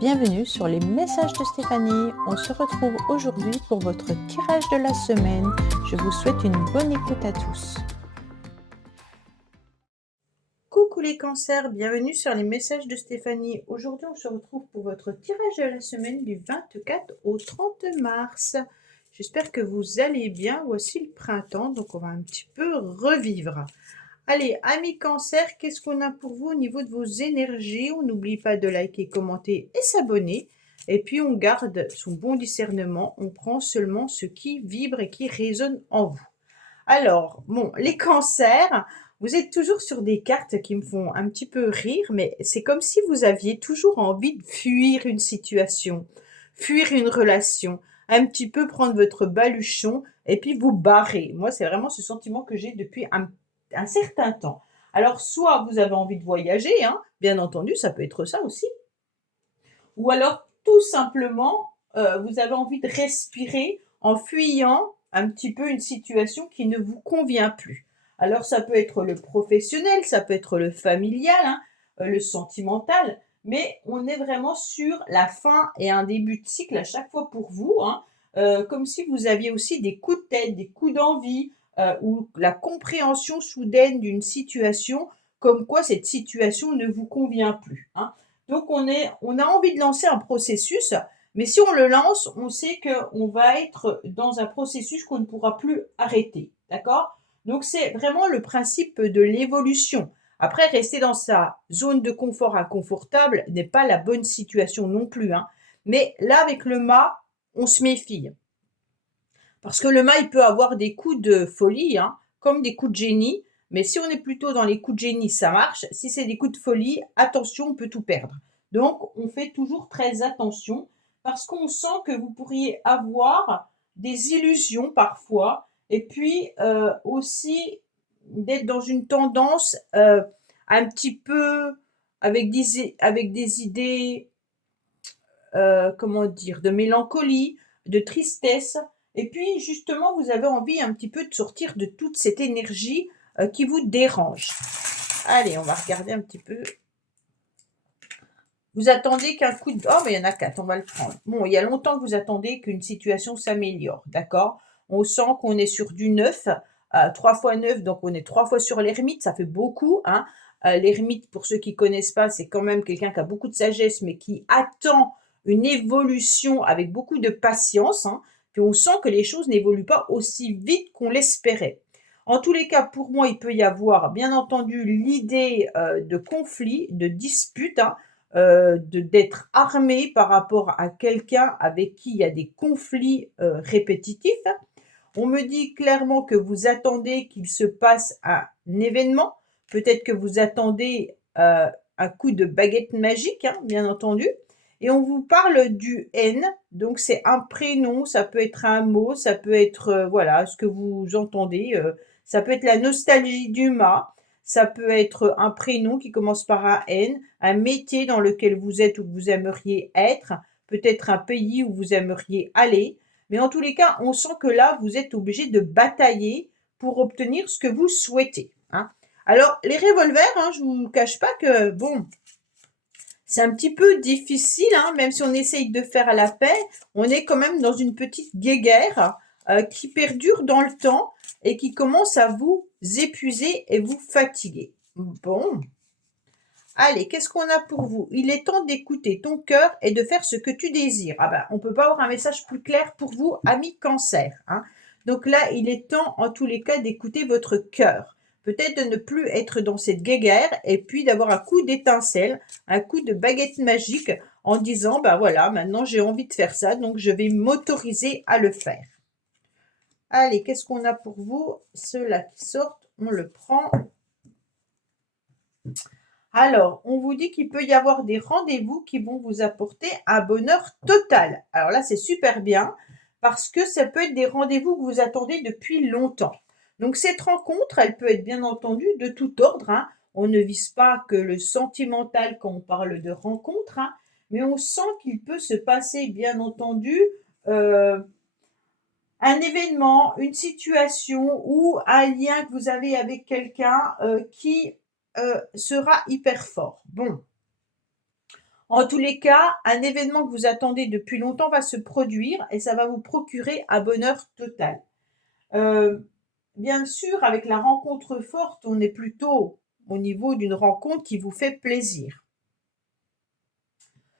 Bienvenue sur les messages de Stéphanie. On se retrouve aujourd'hui pour votre tirage de la semaine. Je vous souhaite une bonne écoute à tous. Coucou les cancers, bienvenue sur les messages de Stéphanie. Aujourd'hui, on se retrouve pour votre tirage de la semaine du 24 au 30 mars. J'espère que vous allez bien. Voici le printemps, donc on va un petit peu revivre. Allez, amis cancer, qu'est-ce qu'on a pour vous au niveau de vos énergies? On n'oublie pas de liker, commenter et s'abonner. Et puis, on garde son bon discernement. On prend seulement ce qui vibre et qui résonne en vous. Alors, bon, les cancers, vous êtes toujours sur des cartes qui me font un petit peu rire, mais c'est comme si vous aviez toujours envie de fuir une situation, fuir une relation, un petit peu prendre votre baluchon et puis vous barrer. Moi, c'est vraiment ce sentiment que j'ai depuis un certain temps. Alors, soit vous avez envie de voyager, hein, bien entendu, ça peut être ça aussi, ou alors tout simplement, vous avez envie de respirer en fuyant un petit peu une situation qui ne vous convient plus. Alors, ça peut être le professionnel, ça peut être le familial, hein, le sentimental, mais on est vraiment sur la fin et un début de cycle à chaque fois pour vous, hein, comme si vous aviez aussi des coups de tête, des coups d'envie, ou la compréhension soudaine d'une situation, comme quoi cette situation ne vous convient plus, hein. Donc on a envie de lancer un processus, mais si on le lance, on sait qu'on va être dans un processus qu'on ne pourra plus arrêter, d'accord? Donc c'est vraiment le principe de l'évolution. Après, rester dans sa zone de confort inconfortable n'est pas la bonne situation non plus, hein. Mais là, avec le mât, on se méfie. Parce que le mât, il peut avoir des coups de folie, hein, comme des coups de génie. Mais si on est plutôt dans les coups de génie, ça marche. Si c'est des coups de folie, attention, on peut tout perdre. Donc, on fait toujours très attention parce qu'on sent que vous pourriez avoir des illusions parfois. Et puis, aussi, d'être dans une tendance un petit peu avec des idées, comment dire, de mélancolie, de tristesse. Et puis, justement, vous avez envie un petit peu de sortir de toute cette énergie qui vous dérange. Allez, on va regarder un petit peu. Vous attendez qu'un coup de... Oh, mais il y en a 4, on va le prendre. Bon, il y a longtemps que vous attendez qu'une situation s'améliore, d'accord? On sent qu'on est sur du 9, 3 fois 9, donc on est 3 fois sur l'ermite, ça fait beaucoup, hein. L'ermite, pour ceux qui ne connaissent pas, c'est quand même quelqu'un qui a beaucoup de sagesse, mais qui attend une évolution avec beaucoup de patience, hein. Puis on sent que les choses n'évoluent pas aussi vite qu'on l'espérait. En tous les cas, pour moi, il peut y avoir, bien entendu, l'idée de conflit, de dispute, hein, d'être armé par rapport à quelqu'un avec qui il y a des conflits répétitifs. On me dit clairement que vous attendez qu'il se passe un événement. Peut-être que vous attendez un coup de baguette magique, hein, bien entendu. Et on vous parle du N, donc c'est un prénom, ça peut être un mot, ça peut être, voilà, ce que vous entendez. Ça peut être la nostalgie du mât, ça peut être un prénom qui commence par un N, un métier dans lequel vous êtes ou que vous aimeriez être, peut-être un pays où vous aimeriez aller. Mais en tous les cas, on sent que là, vous êtes obligé de batailler pour obtenir ce que vous souhaitez, hein. Alors, les revolvers, hein, je ne vous cache pas que, bon, c'est un petit peu difficile, hein, même si on essaye de faire la paix, on est quand même dans une petite guéguerre qui perdure dans le temps et qui commence à vous épuiser et vous fatiguer. Bon, allez, qu'est-ce qu'on a pour vous? Il est temps d'écouter ton cœur et de faire ce que tu désires. Ah ben, on ne peut pas avoir un message plus clair pour vous, amis cancer, hein. Donc là, il est temps, en tous les cas, d'écouter votre cœur. Peut-être de ne plus être dans cette guéguerre et puis d'avoir un coup d'étincelle, un coup de baguette magique en disant, ben voilà, maintenant j'ai envie de faire ça, donc je vais m'autoriser à le faire. Allez, qu'est-ce qu'on a pour vous? Ceux-là qui sortent, on le prend. Alors, on vous dit qu'il peut y avoir des rendez-vous qui vont vous apporter un bonheur total. Alors là, c'est super bien parce que ça peut être des rendez-vous que vous attendez depuis longtemps. Donc cette rencontre, elle peut être bien entendu de tout ordre, hein. On ne vise pas que le sentimental quand on parle de rencontre, hein, mais on sent qu'il peut se passer, bien entendu, euh, un événement, une situation ou un lien que vous avez avec quelqu'un qui sera hyper fort. Bon, En tous les cas, un événement que vous attendez depuis longtemps va se produire et ça va vous procurer un bonheur total. Bien sûr, avec la rencontre forte, on est plutôt au niveau d'une rencontre qui vous fait plaisir.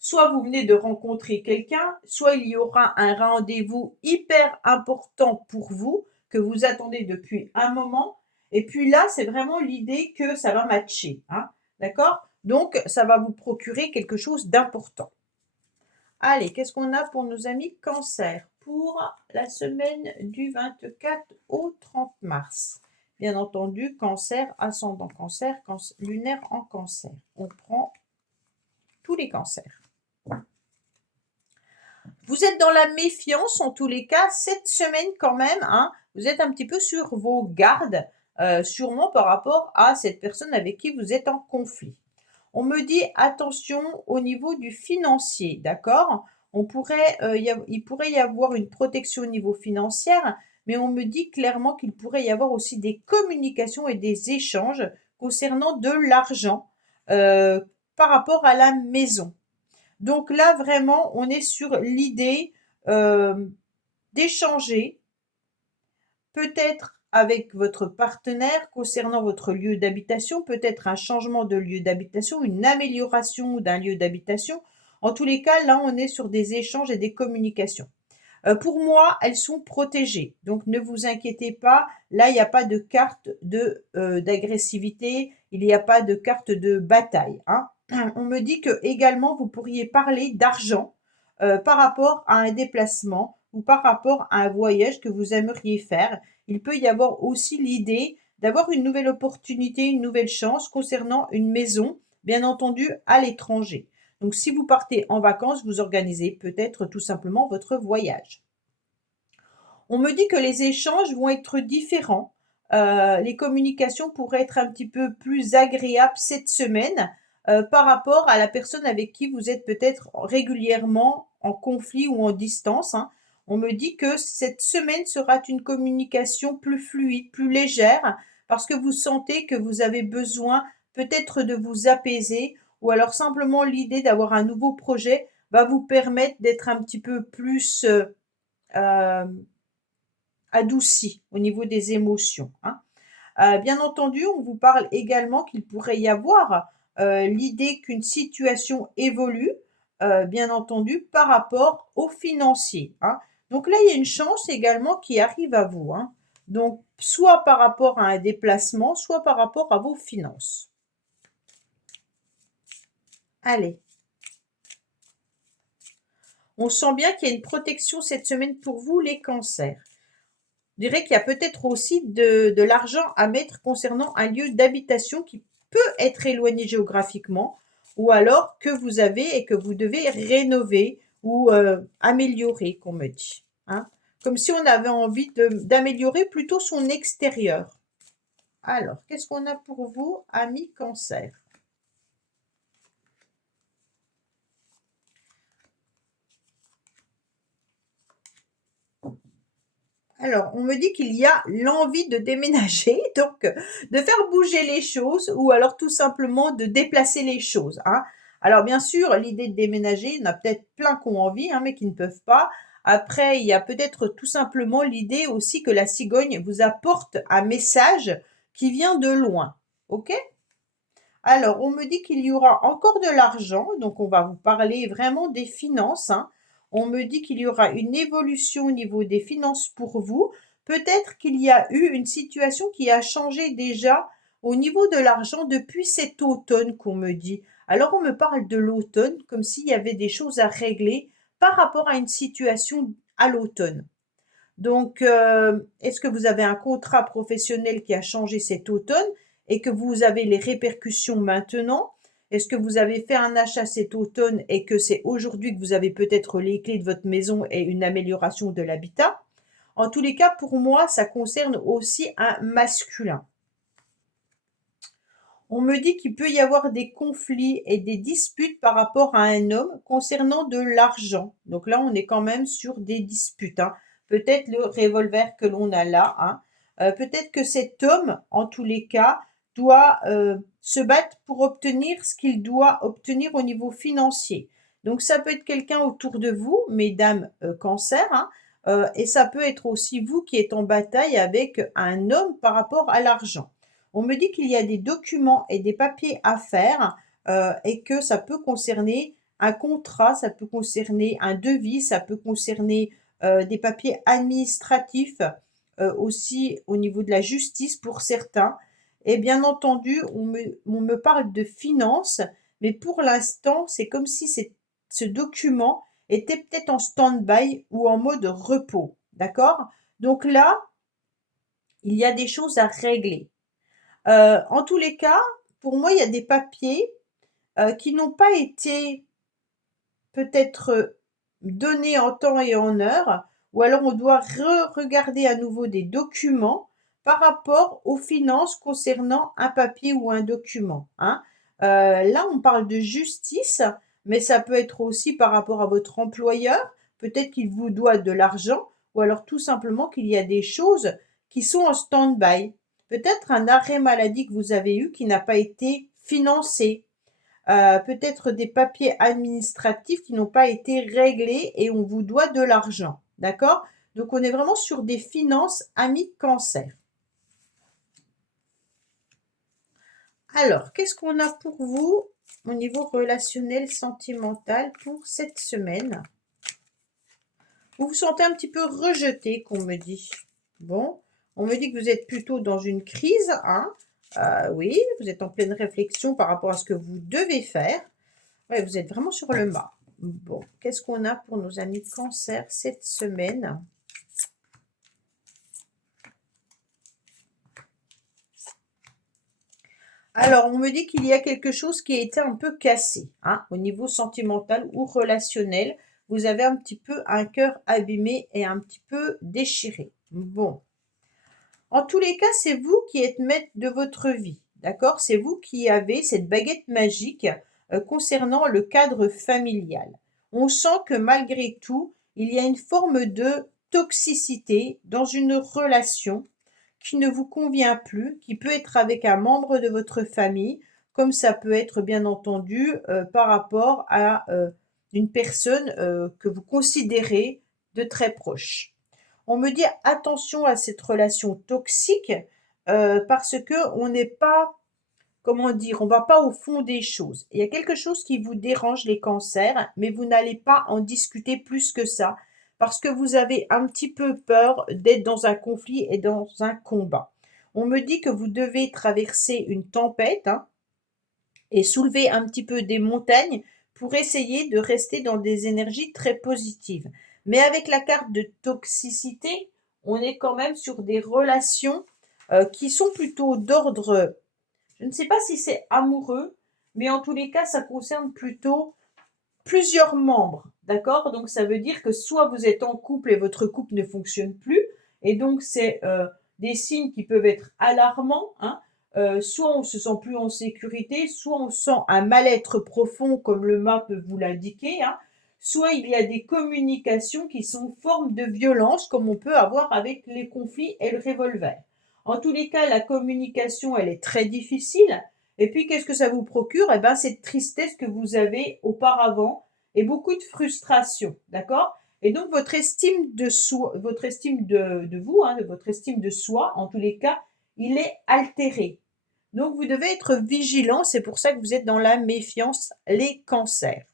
Soit vous venez de rencontrer quelqu'un, soit il y aura un rendez-vous hyper important pour vous, que vous attendez depuis un moment. Et puis là, c'est vraiment l'idée que ça va matcher, hein, d'accord? Donc, ça va vous procurer quelque chose d'important. Allez, qu'est-ce qu'on a pour nos amis Cancer pour la semaine du 24 au 30 mars? Bien entendu, Cancer, ascendant Cancer, lunaire en Cancer. On prend tous les cancers. Vous êtes dans la méfiance en tous les cas cette semaine quand même, hein, vous êtes un petit peu sur vos gardes, sûrement par rapport à cette personne avec qui vous êtes en conflit. On me dit attention au niveau du financier, d'accord? Il pourrait y avoir une protection au niveau financier, mais on me dit clairement qu'il pourrait y avoir aussi des communications et des échanges concernant de l'argent par rapport à la maison. Donc là, vraiment, on est sur l'idée d'échanger, peut-être avec votre partenaire concernant votre lieu d'habitation, peut-être un changement de lieu d'habitation, une amélioration d'un lieu d'habitation. En tous les cas, là, on est sur des échanges et des communications. Pour moi, elles sont protégées. Donc, ne vous inquiétez pas. Là, il n'y a pas de carte d'agressivité. Il n'y a pas de carte de bataille, hein. On me dit que également vous pourriez parler d'argent par rapport à un déplacement ou par rapport à un voyage que vous aimeriez faire. Il peut y avoir aussi l'idée d'avoir une nouvelle opportunité, une nouvelle chance concernant une maison, bien entendu à l'étranger. Donc si vous partez en vacances, vous organisez peut-être tout simplement votre voyage. On me dit que les échanges vont être différents. Les communications pourraient être un petit peu plus agréables cette semaine par rapport à la personne avec qui vous êtes peut-être régulièrement en conflit ou en distance, hein. On me dit que cette semaine sera une communication plus fluide, plus légère, parce que vous sentez que vous avez besoin peut-être de vous apaiser, ou alors simplement l'idée d'avoir un nouveau projet va vous permettre d'être un petit peu plus euh, adouci au niveau des émotions, hein. Bien entendu, on vous parle également qu'il pourrait y avoir l'idée qu'une situation évolue, bien entendu, par rapport aux financiers, hein. Donc là, il y a une chance également qui arrive à vous, hein. Donc, soit par rapport à un déplacement, soit par rapport à vos finances. Allez. On sent bien qu'il y a une protection cette semaine pour vous, les cancers. Je dirais qu'il y a peut-être aussi de l'argent à mettre concernant un lieu d'habitation qui peut être éloigné géographiquement ou alors que vous avez et que vous devez rénover ou améliorer, qu'on me dit, hein. Comme si on avait envie d'améliorer plutôt son extérieur. Alors, qu'est-ce qu'on a pour vous, amis cancer? Alors, on me dit qu'il y a l'envie de déménager, donc de faire bouger les choses ou alors tout simplement de déplacer les choses, hein. Alors bien sûr, l'idée de déménager, il y en a peut-être plein qui ont envie, hein, mais qui ne peuvent pas. Après, il y a peut-être tout simplement l'idée aussi que la cigogne vous apporte un message qui vient de loin. OK? Alors, on me dit qu'il y aura encore de l'argent, donc on va vous parler vraiment des finances, hein. On me dit qu'il y aura une évolution au niveau des finances pour vous. Peut-être qu'il y a eu une situation qui a changé déjà au niveau de l'argent depuis cet automne qu'on me dit. Alors, on me parle de l'automne comme s'il y avait des choses à régler par rapport à une situation à l'automne. Donc, est-ce que vous avez un contrat professionnel qui a changé cet automne et que vous avez les répercussions maintenant? Est-ce que vous avez fait un achat cet automne et que c'est aujourd'hui que vous avez peut-être les clés de votre maison et une amélioration de l'habitat? En tous les cas, pour moi, ça concerne aussi un masculin. On me dit qu'il peut y avoir des conflits et des disputes par rapport à un homme concernant de l'argent. Donc là, on est quand même sur des disputes, hein. Peut-être le revolver que l'on a là, hein. Peut-être que cet homme, en tous les cas, doit se battre pour obtenir ce qu'il doit obtenir au niveau financier. Donc ça peut être quelqu'un autour de vous, mesdames cancer, hein, et ça peut être aussi vous qui êtes en bataille avec un homme par rapport à l'argent. On me dit qu'il y a des documents et des papiers à faire et que ça peut concerner un contrat, ça peut concerner un devis, ça peut concerner des papiers administratifs aussi au niveau de la justice pour certains. Et bien entendu, on me parle de finances, mais pour l'instant, c'est comme si ce document était peut-être en stand-by ou en mode repos. D'accord? Donc là, il y a des choses à régler. En tous les cas, pour moi, il y a des papiers qui n'ont pas été peut-être donnés en temps et en heure, ou alors on doit regarder à nouveau des documents par rapport aux finances concernant un papier ou un document, hein. Là, on parle de justice, mais ça peut être aussi par rapport à votre employeur. Peut-être qu'il vous doit de l'argent, ou alors tout simplement qu'il y a des choses qui sont en stand-by. Peut-être un arrêt maladie que vous avez eu qui n'a pas été financé. Peut-être des papiers administratifs qui n'ont pas été réglés et on vous doit de l'argent. D'accord? Donc on est vraiment sur des finances amis cancer. Alors, qu'est-ce qu'on a pour vous au niveau relationnel, sentimental pour cette semaine? Vous vous sentez un petit peu rejeté, qu'on me dit. Bon, on me dit que vous êtes plutôt dans une crise, hein? Oui, vous êtes en pleine réflexion par rapport à ce que vous devez faire. Ouais, vous êtes vraiment sur le mât. Bon, qu'est-ce qu'on a pour nos amis cancer cette semaine? Alors, on me dit qu'il y a quelque chose qui a été un peu cassé, hein, au niveau sentimental ou relationnel. Vous avez un petit peu un cœur abîmé et un petit peu déchiré. Bon, en tous les cas, c'est vous qui êtes maître de votre vie, d'accord? C'est vous qui avez cette baguette magique concernant le cadre familial. On sent que malgré tout, il y a une forme de toxicité dans une relation qui ne vous convient plus, qui peut être avec un membre de votre famille, comme ça peut être bien entendu par rapport à une personne que vous considérez de très proche. On me dit attention à cette relation toxique parce que on n'est pas, comment dire, on va pas au fond des choses. Il y a quelque chose qui vous dérange les cancers, mais vous n'allez pas en discuter plus que ça parce que vous avez un petit peu peur d'être dans un conflit et dans un combat. On me dit que vous devez traverser une tempête, hein, et soulever un petit peu des montagnes pour essayer de rester dans des énergies très positives. Mais avec la carte de toxicité, on est quand même sur des relations qui sont plutôt d'ordre, je ne sais pas si c'est amoureux, mais en tous les cas, ça concerne plutôt plusieurs membres, d'accord? Donc ça veut dire que soit vous êtes en couple et votre couple ne fonctionne plus, et donc c'est des signes qui peuvent être alarmants, hein. Soit on se sent plus en sécurité, soit on sent un mal-être profond, comme le mât peut vous l'indiquer, hein. Soit il y a des communications qui sont forme de violence, comme on peut avoir avec les conflits et le revolver. En tous les cas, la communication, elle est très difficile. Et puis, qu'est-ce que ça vous procure? Eh ben, cette tristesse que vous avez auparavant et beaucoup de frustration, d'accord? Et donc, votre estime de soi, votre estime de vous, hein, de votre estime de soi, en tous les cas, il est altéré. Donc, vous devez être vigilant. C'est pour ça que vous êtes dans la méfiance, les cancers.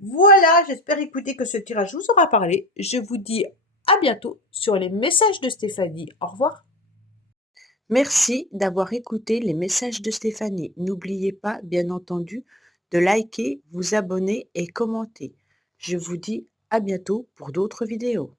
Voilà, j'espère écouter que ce tirage vous aura parlé. Je vous dis à bientôt sur les messages de Stéphanie. Au revoir. Merci d'avoir écouté les messages de Stéphanie. N'oubliez pas, bien entendu, de liker, vous abonner et commenter. Je vous dis à bientôt pour d'autres vidéos.